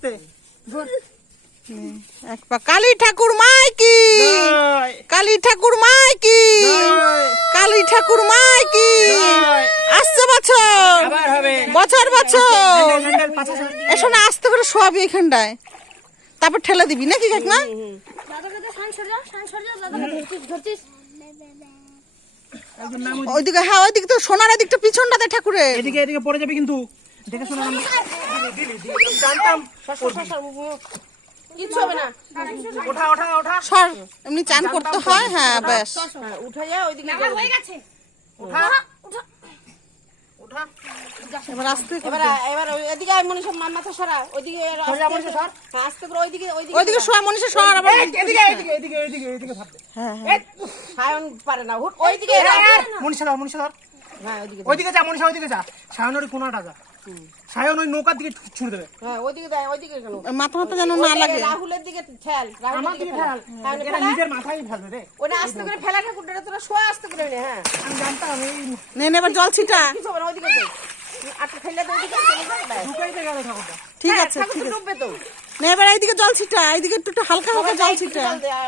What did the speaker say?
আস্তে। কালী ঠাকুর মাই কি, কালী ঠাকুর মাই কি, কালী ঠাকুর মাই কি। আসছে বছর, বছর বছর। এসো না, আস্তে করে শোয়াবি এখানটায়, তারপর ঠেলে দিবি নাকি কাকিমা? ওইদিকে, হ্যাঁ ওইদিকে তো সোনার দিকটা পিছনটাতে ঠাকুরের। এদিকে এদিকে পড়ে যাবে কিন্তু, দেখে শুনে জানতাম। কিচ্ছু হবে না, ওঠা ওঠা ওঠা, সর, এমনি চান করতে হয়। হ্যাঁ ব্যাস, উঠে যা ওইদিকে হয়ে গেছে। ওঠা ওঠা। এবার আস্তে করে এবার এবার এদিকে মনীষা মাথা সরা, ওইদিকে আস্তে করে ওইদিকে ওইদিকে ওইদিকে শোয়া, মনীষা সর। আবার এদিকে এদিকে এদিকে এদিকে এদিকে ভাবতে। হ্যাঁ হ্যাঁ, সায়ন পারে না, ওইদিকে। মনীষা ধর, মনীষা ধর, হ্যাঁ ওইদিকে, ওইদিকে যা মনীষা, ওইদিকে যা। সায়নের কোনাটা যা, সায়ন ওই নৌকার দিকে ছুড়ে দেবে। হ্যাঁ ওইদিকে দেয়, ওইদিকে কেন? মাথা মাথা যেন না লাগে। রাহুলের দিকে ঠেল, রাহুলের আমার দিকে দিকে ফেল। ফেল, এটা নিজের মাথায় ফেলবে রে। ওটা আস্তে করে ফেলা ঠাকুরটা তোরা শোয়া আস্তে করে নে। হ্যাঁ আমি জানতাম এই নে নে, এবার জল ছিটা। কিছু হবে না, ওইদিকে দে। আটটা ফেলে দে ওইদিকে, ঢুকাইতে গেল ঠাকুরটা। ঠিক আছে, ঠাকুর ঠিক আছে। ডুববে তো। নে এবার এইদিকে জল ছিটা, এইদিকে একটু একটু হালকা হালকা জল ছিটা। জল দে।